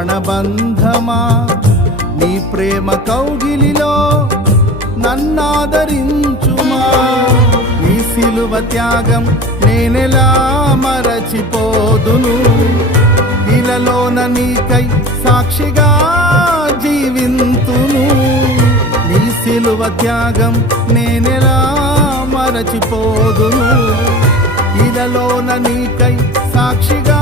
ప్రాణబంధమా నీ ప్రేమ కౌగిలిలో నన్నాదరించుమా నీ సిలువ త్యాగం నేనెలా మరచిపోదును ఇలలోన నీకై సాక్షిగా జీవింతును నీ సిలువ త్యాగం నేనెలా మరచిపోదును ఇలలోన నీకై సాక్షిగా